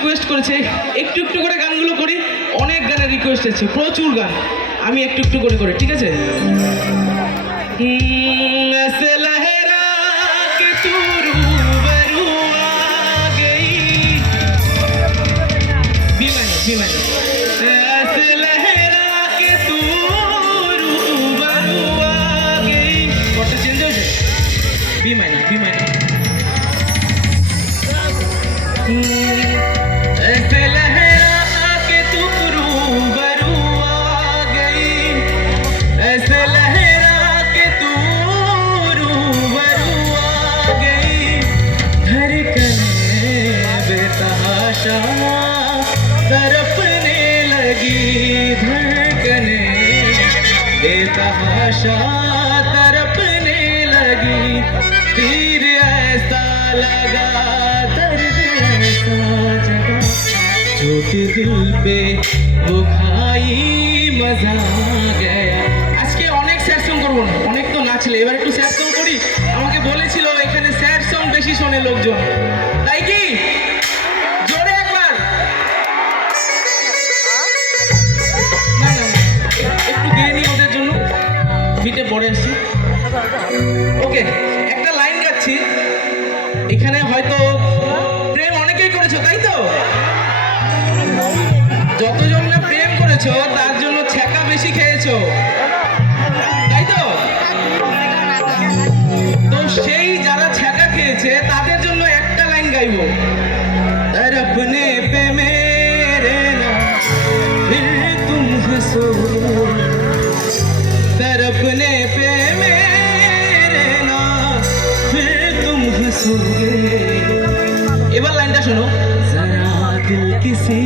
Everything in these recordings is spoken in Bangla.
রিকোয়েস্ট করেছে একটু একটু করে গানগুলো করি। অনেক গানের রিকোয়েস্ট আছে, প্রচুর গান, আমি একটু একটু করে করি, ঠিক আছে? ऐसे लहरा के तू रूबरू आ गई, बी माइनर ऐसे लहरा के तू रूबरू आ गई, कॉर्ड चेंज हो जाए, बी माइनर ऐसे लहरा के तू रूबरू आ गई, ऐसे तड़पने लगी धड़कने बेतहाशा तड़पने लगी, तीर ऐसा लगा दर्द ऐसा जगा, चोट दिल पे वो खाई मजा गया। আজকে অনেক স্যাড সং করবো না, অনেক তো নাচলে, এবার একটু স্যাড সং করি। আমাকে বলেছিল এখানে স্যাড সং বেশি শোনে লোকজন, তাই কি? বিটে পড়ে আসছি, ওকে। একটা লাইন গাচ্ছি, এখানে হয়তো প্রেম অনেকেই করেছো, তাই তো? যতজন না প্রেম করেছো তার জন্য ছ্যাঁকা বেশি খেয়েছো, তাই তো? তো সেই যারা ছ্যাঁকা খেয়েছে তাদের জন্য একটা লাইন গাইবো, তড়পনে पे मेरे ना फिर तुम हंसो, तड़पने पे मेरे ना फिर तुम हंसोगे। এবার লাইনটা শোনো, जरा दिल किसी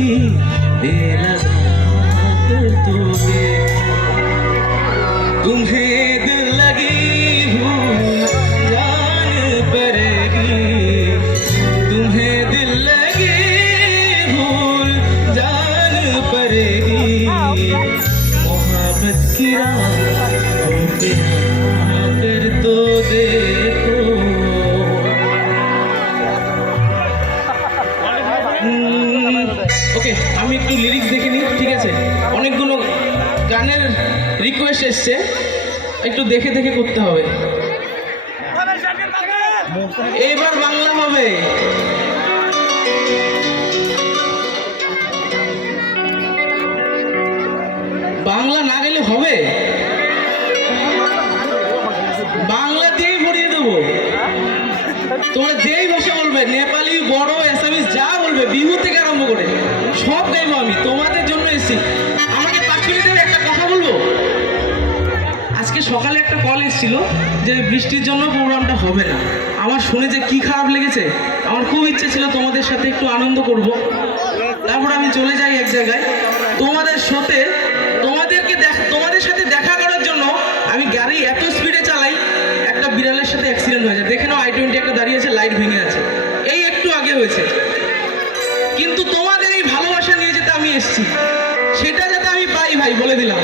पे लगा कर दोगे, तुम्हें दिल लगी भूल जान पड़ेगी, तुम्हें दिल लगी भूल जान पड़ेगी, मोहब्बत की कर तो देखो। ওকে, আমি একটু লিরিক্স দেখে নিই, ঠিক আছে? অনেকগুলো গানের রিকোয়েস্ট এসছে, একটু দেখে দেখে করতে হবে। এবার বাংলা হবে, বাংলা না গেলে হবে, বাংলা দিয়েই ভরিয়ে দেবো। তোমরা যেই ভাষা বলবে, নেপালি, বড়, অ্যাসামিস, যা বলবে, বিহু থেকে আরম্ভ করে সব গাইবো। আমি তোমাদের জন্য এসেছি। আমাকে 5 মিনিটের একটা কথা বলবো। আজকে সকালে একটা কল এসেছিল যে বৃষ্টির জন্য প্রোগ্রামটা হবে না। আমার শুনে যে কি খারাপ লেগেছে। আমার খুব ইচ্ছে ছিল তোমাদের সাথে একটু আনন্দ করব। তারপর আমি চলে যাই এক জায়গায় তোমাদের সাথে, তোমাদের সাথে দেখা করার জন্য আমি গাড়ি এত স্পিডে চালাই, একটা বিড়ালের সাথে অ্যাক্সিডেন্ট হয়ে যায়। দেখে নাও, i20 একটা দাঁড়িয়ে আছে, লাইট ভেঙে আছে, এই একটু আগে হয়েছে। কিন্তু তোমাদের এই ভালোবাসা নিয়ে যেতে আমি এসেছি, সেটা যাতে আমি পাই ভাই, বলে দিলাম।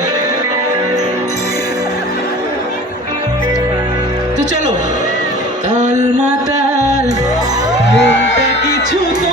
তো চলো, তাল মাতাল কিছু তো